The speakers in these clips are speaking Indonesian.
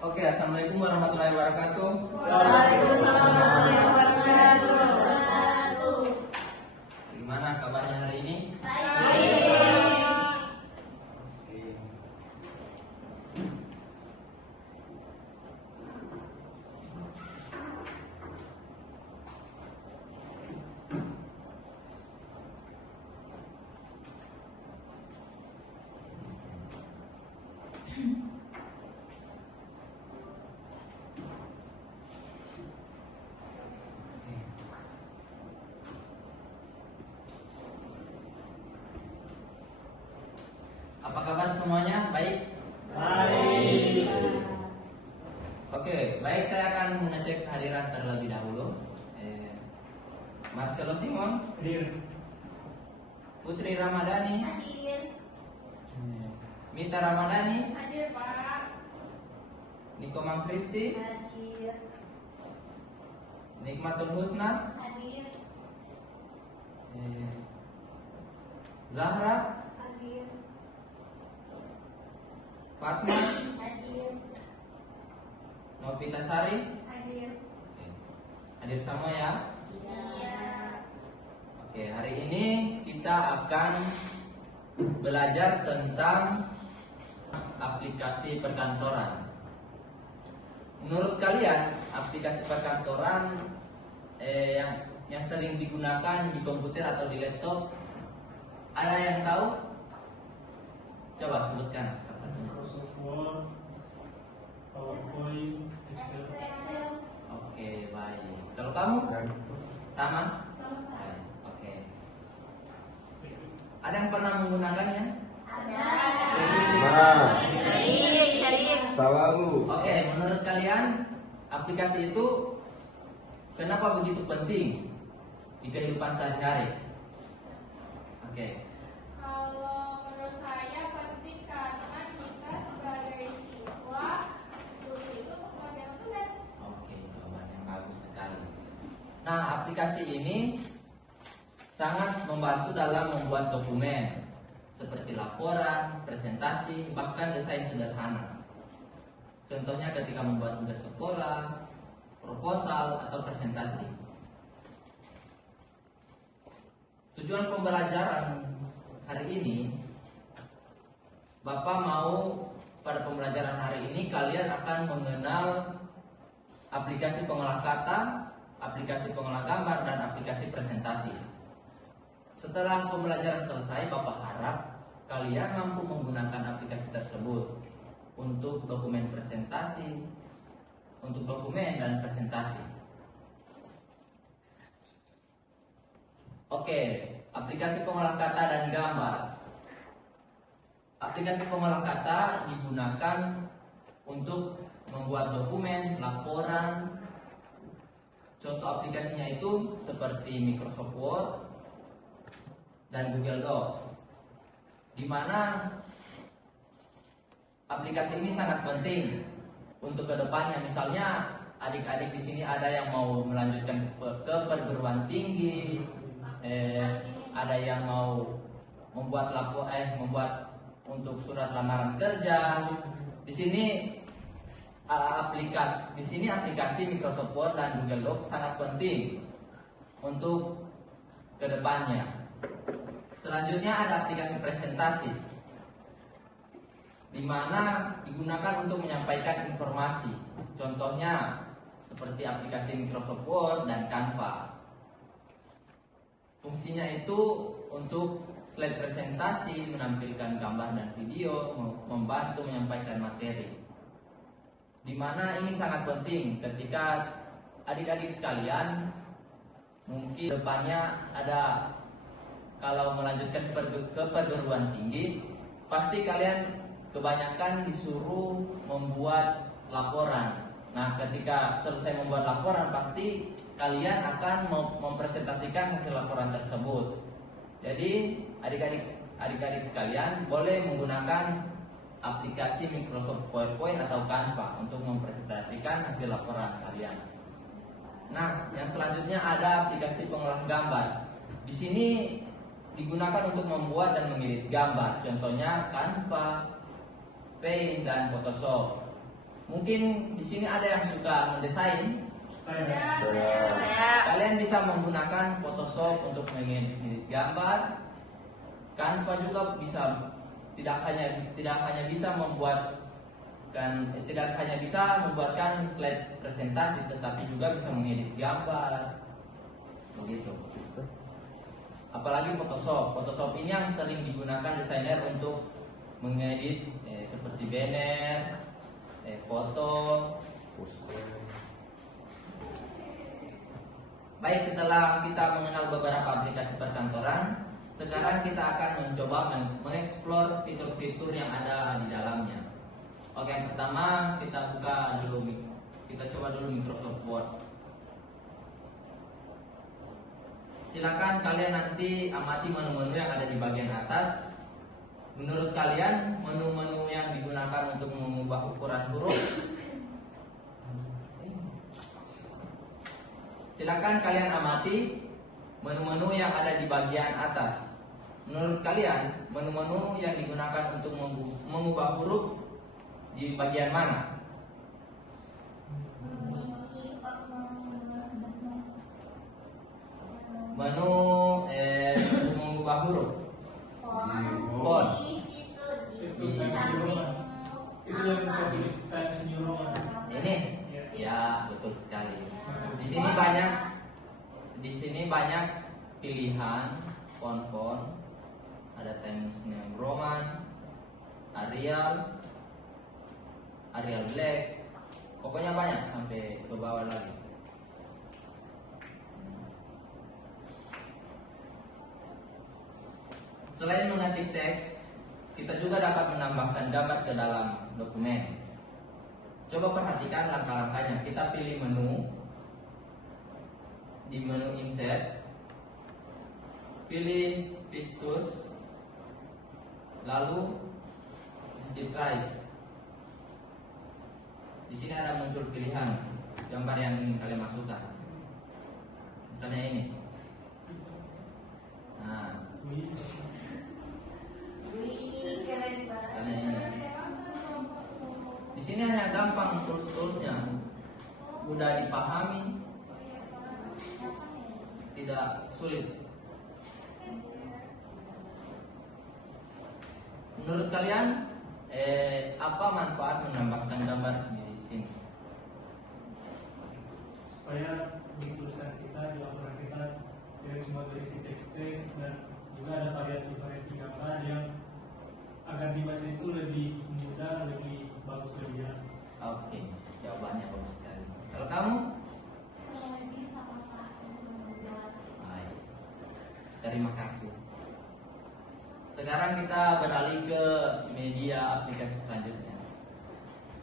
Oke, assalamualaikum warahmatullahi wabarakatuh. Waalaikumsalam warahmatullahi wabarakatuh. Gimana kabarnya hari ini? Baik. Apa kabar semuanya? Baik? Baik. Oke, baik, saya akan mengecek kehadiran terlebih dahulu. Marcelo Simon, Hadir. Putri Ramadhani, Hadir. Mita Ramadhani, Hadir, Pak. Niko Mang Kristi, Hadir. Nikmatul Husna, Hadir. Zahra, Hadir. Fatma, Hadir. Novita Sari. Hadir. Hadir semua ya. Iya. Oke, hari ini kita akan belajar tentang aplikasi perkantoran. Menurut kalian, aplikasi perkantoran yang sering digunakan di komputer atau di laptop, ada yang tahu? Coba sebutkan. Microsoft Word, PowerPoint, Excel. Excel. Oke, baik. Kalau kamu? Sama? Sama. Baik, oke. Ada yang pernah menggunakannya? Ada. Nah, selalu. Oke, menurut kalian aplikasi itu kenapa begitu penting di kehidupan sehari-hari? Oke, Kalau menurut saya penting karena kita sebagai siswa butuh itu untuk mengerjakan tugas. oke, jawaban yang bagus sekali. Nah, aplikasi ini sangat membantu dalam membuat dokumen seperti laporan, presentasi, bahkan desain sederhana. Contohnya ketika membuat tugas sekolah, proposal, atau presentasi. Tujuan pembelajaran hari ini, Bapak mau pada pembelajaran hari ini kalian akan mengenal aplikasi pengolah kata, aplikasi pengolah gambar, dan aplikasi presentasi. Setelah pembelajaran selesai, Bapak harap kalian mampu menggunakan aplikasi tersebut untuk dokumen presentasi, untuk dokumen dan presentasi. Oke, aplikasi pengolah kata dan gambar. Aplikasi pengolah kata digunakan untuk membuat dokumen, laporan. Contoh aplikasinya itu seperti Microsoft Word dan Google Docs, di mana aplikasi ini sangat penting untuk kedepannya. Misalnya adik-adik di sini ada yang mau melanjutkan ke perguruan tinggi, ada yang mau membuat membuat untuk surat lamaran kerja. Di sini aplikasi Microsoft Word dan Google Docs sangat penting untuk kedepannya. Selanjutnya ada aplikasi presentasi, di mana digunakan untuk menyampaikan informasi. Contohnya seperti aplikasi Microsoft Word dan Canva. Fungsinya itu untuk slide presentasi, menampilkan gambar dan video, membantu menyampaikan materi. Di mana ini sangat penting ketika adik-adik sekalian mungkin depannya ada, kalau melanjutkan ke perguruan tinggi, pasti kalian kebanyakan disuruh membuat laporan. Nah, ketika selesai membuat laporan, pasti kalian akan mempresentasikan hasil laporan tersebut. Jadi, adik-adik sekalian boleh menggunakan aplikasi Microsoft PowerPoint atau Canva untuk mempresentasikan hasil laporan kalian. Nah, yang selanjutnya ada aplikasi pengolah gambar. Di sini digunakan untuk membuat dan mengedit gambar, contohnya Canva, Paint, dan Photoshop. Mungkin di sini ada yang suka mendesain. Saya. Kalian bisa menggunakan Photoshop untuk mengedit gambar. Canva juga bisa, tidak hanya bisa membuatkan slide presentasi, tetapi juga bisa mengedit gambar. Begitu. Apalagi Photoshop. Photoshop ini yang sering digunakan desainer untuk mengedit seperti banner, foto. Baik, setelah kita mengenal beberapa aplikasi perkantoran, sekarang kita akan mencoba mengeksplor fitur-fitur yang ada di dalamnya. Oke, yang pertama kita coba dulu Microsoft Word. Silakan kalian nanti amati menu-menu yang ada di bagian atas. Menurut kalian menu-menu yang digunakan untuk mengubah ukuran huruf? Silakan kalian amati menu-menu yang ada di bagian atas. Menurut kalian menu-menu yang digunakan untuk mengubah huruf di bagian mana? Menu untuk mengubah huruf. Font. Itu Itu yang kita tulis Times New Roman. Ini? Ya, betul sekali. Di sini banyak pilihan font-font. Ada Times New Roman, Arial Black. Pokoknya banyak sampai ke bawah lagi. Selain mengetik teks, kita juga dapat menambahkan gambar ke dalam dokumen. Coba perhatikan langkah-langkahnya. Kita pilih menu. Di menu Insert, pilih Pictures, lalu Device. Di sini ada muncul pilihan gambar yang ingin kalian masukkan. Misalnya ini. Nah, misalnya ini. Di sini hanya gampang tools-toolsnya, mudah dipahami, tidak sulit. Menurut kalian, apa manfaat menambahkan gambar di sini? Supaya di tulisan kita, di laporan kita tidak cuma berisi teks-teks, dan juga ada variasi-variasi gambar yang agar dibaca itu lebih mudah, lebih bagus, lebih jelas. Oke, jawabannya bagus sekali. Kalau kamu? Baik. Terima kasih. Sekarang kita beralih ke media aplikasi selanjutnya,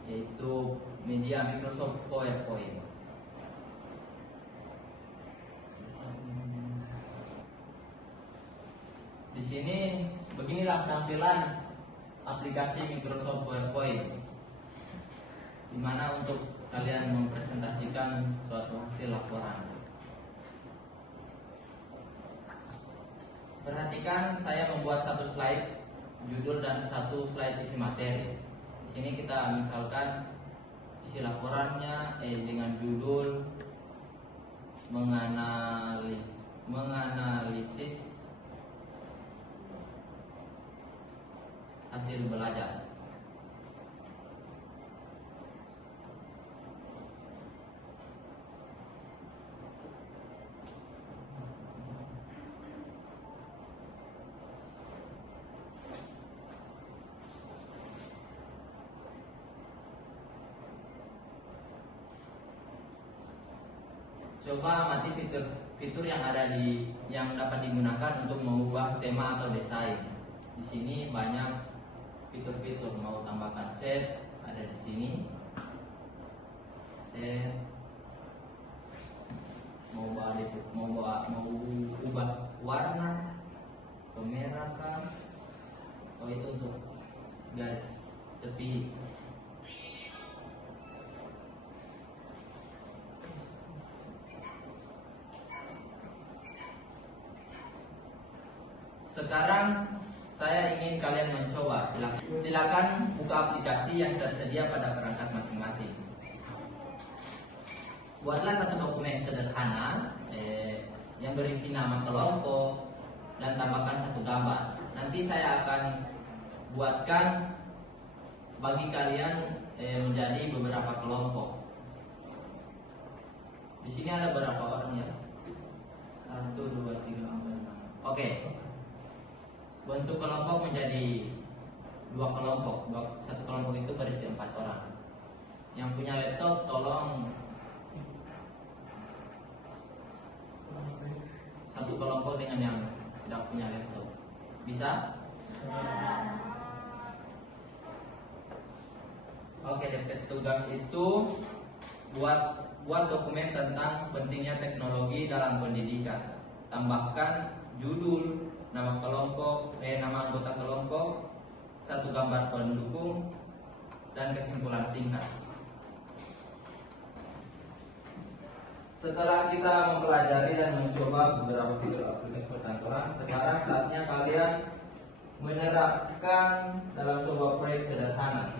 yaitu media Microsoft PowerPoint. Di sini beginilah tampilan aplikasi Microsoft PowerPoint, di mana untuk kalian mempresentasikan suatu hasil laporan. Perhatikan, saya membuat satu slide judul dan satu slide isi materi. Di sini kita misalkan isi laporannya dengan judul menganalisis hasil belajar. Coba amati fitur yang dapat digunakan untuk mengubah tema atau desain. Di sini banyak fitur-fitur. Mau tambahkan set, ada di sini. Set. Mau ubah warna ke merah kan? Oh, itu untuk garis tepi. Sekarang saya ingin kalian mencoba. Silakan untuk aplikasi yang tersedia pada perangkat masing-masing. Buatlah satu dokumen sederhana yang berisi nama kelompok dan tambahkan satu gambar. Nanti saya akan buatkan bagi kalian menjadi beberapa kelompok. Di sini ada berapa orang ya? 1, 2, 3, 4, 5. Oke. Bentuk kelompok menjadi 2 kelompok. Satu kelompok itu berisi 4 orang. Yang punya laptop tolong satu kelompok dengan yang tidak punya laptop. Bisa? Oke, tugas itu buat dokumen tentang pentingnya teknologi dalam pendidikan. Tambahkan judul, nama kelompok, nama anggota kelompok, satu gambar pendukung, dan kesimpulan singkat. Setelah kita mempelajari dan mencoba beberapa fitur aplikasi perkantoran, sekarang saatnya kalian menerapkan dalam sebuah proyek sederhana,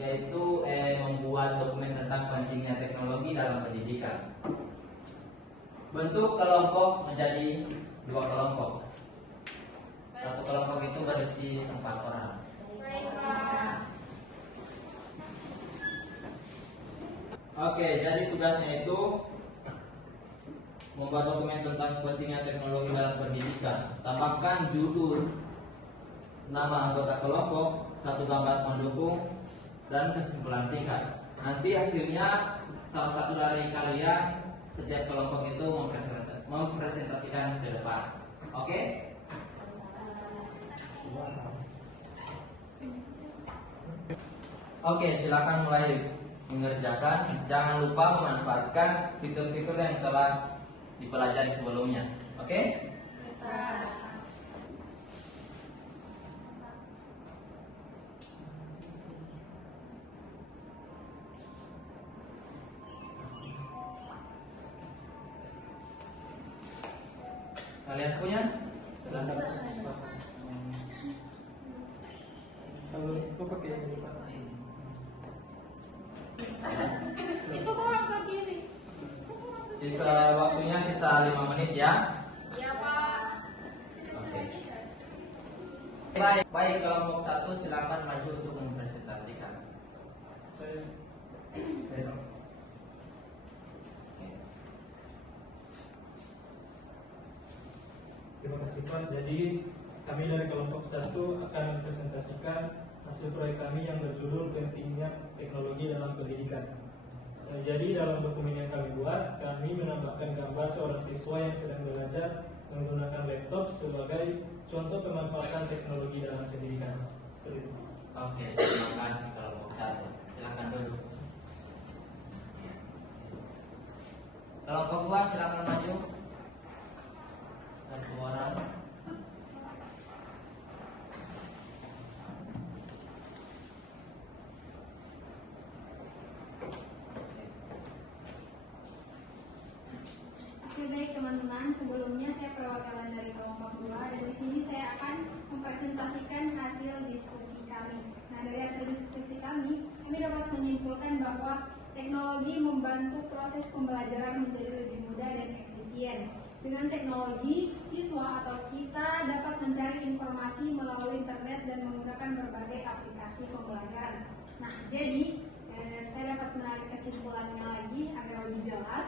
yaitu membuat dokumen tentang pentingnya teknologi dalam pendidikan. Bentuk kelompok menjadi 2 kelompok. Satu kelompok itu berisi 4 orang. Oke, jadi tugasnya itu membuat dokumen tentang pentingnya teknologi dalam pendidikan. Tambahkan judul, nama anggota kelompok, satu gambar pendukung, dan kesimpulan singkat. Nanti hasilnya salah satu dari kalian setiap kelompok itu mempresentasikan ke depan. Oke? Oke, silakan mulai mengerjakan. Jangan lupa memanfaatkan fitur-fitur yang telah dipelajari sebelumnya. Oke? Kalian punya? Kalau itu pakai Itu kurang ke kiri. Sisa waktunya sisa 5 menit ya. Iya, Pak. Oke. Baik, kelompok 1 silakan maju untuk mempresentasikan. saya Terima kasih Pak. Jadi kami dari kelompok 1 akan mempresentasikan hasil proyek kami yang berjudul pentingnya teknologi dalam pendidikan. Jadi dalam dokumen yang kami buat, kami menambahkan gambar seorang siswa yang sedang belajar menggunakan laptop sebagai contoh pemanfaatan teknologi dalam pendidikan. Seperti itu. Oke, terima kasih kelompok 1. Silakan duduk. Kelompok 2 silakan maju. 1 orang. Oke, baik teman-teman, sebelumnya saya perwakilan dari kelompok 2 dan di sini saya akan mempresentasikan hasil diskusi kami. Nah, dari hasil diskusi kami dapat menyimpulkan bahwa teknologi membantu proses pembelajaran menjadi lebih mudah dan efisien. Dengan teknologi, siswa atau kita dapat mencari informasi melalui internet dan menggunakan berbagai aplikasi pembelajaran. Nah, jadi saya dapat menarik kesimpulannya lagi agar lebih jelas.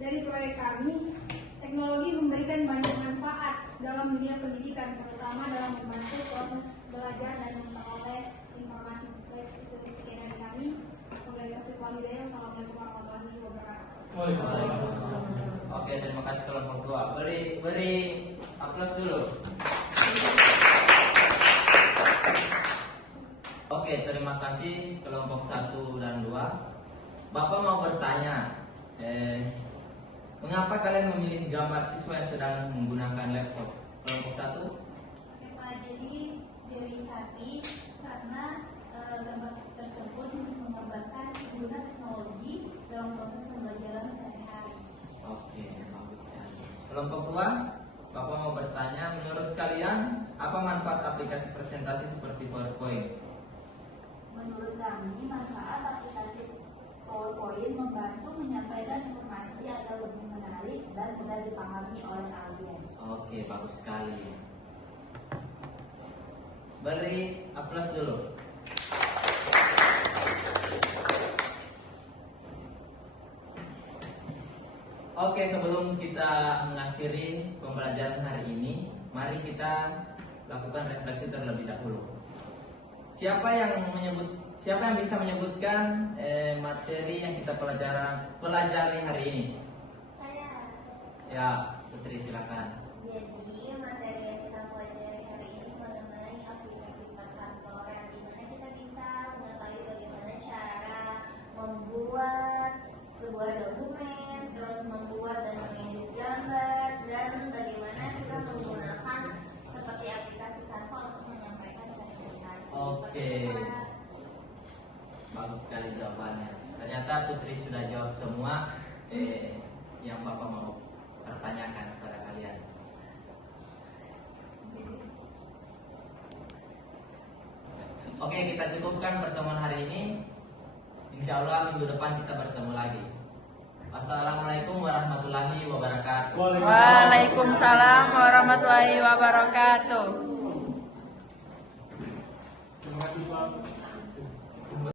Dari proyek kami, teknologi memberikan banyak manfaat dalam dunia pendidikan, terutama dalam membantu proses belajar dan memperoleh informasi. Baik, itu sekian dari kami. Wassalamualaikum warahmatullahi wabarakatuh. Waalaikumsalam. Oke, terima kasih kelompok 2. Beri aplaus dulu. Oke, terima kasih kelompok 1 dan 2. Bapak mau bertanya, mengapa kalian memilih gambar siswa yang sedang menggunakan laptop? Kelompok 1? Pak, jadi dari hati karena gambar tersebut menggambarkan guna teknologi dalam proses pembelajaran sehari-hari. Oke, bagus sekali. Kelompok 2, Bapak mau bertanya, menurut kalian apa manfaat aplikasi presentasi seperti PowerPoint? kami, manfaat aplikasi PowerPoint membantu menyampaikan informasi agar lebih menarik dan mudah dipahami oleh audiens. Oke, bagus sekali. Beri aplaus dulu. Oke, sebelum kita mengakhiri pembelajaran hari ini, mari kita lakukan refleksi terlebih dahulu. Siapa yang bisa menyebutkan materi yang kita pelajari hari ini? Saya. Ya, Putri silakan. Jadi materi yang kita pelajari hari ini mengenai aplikasi perkantoran, di mana kita bisa mengetahui bagaimana cara membuat sebuah dokumen, terus membuat dan mengedit gambar, dan bagaimana kita menggunakan seperti aplikasi Canva untuk menyampaikan presentasi. Oke. Bagus sekali jawabannya. Ternyata Putri sudah jawab semua yang Bapak mau pertanyakan kepada kalian. Oke, kita cukupkan pertemuan hari ini. Insya Allah minggu depan kita bertemu lagi. Assalamualaikum warahmatullahi wabarakatuh. Waalaikumsalam warahmatullahi wabarakatuh. Terima kasih Pak.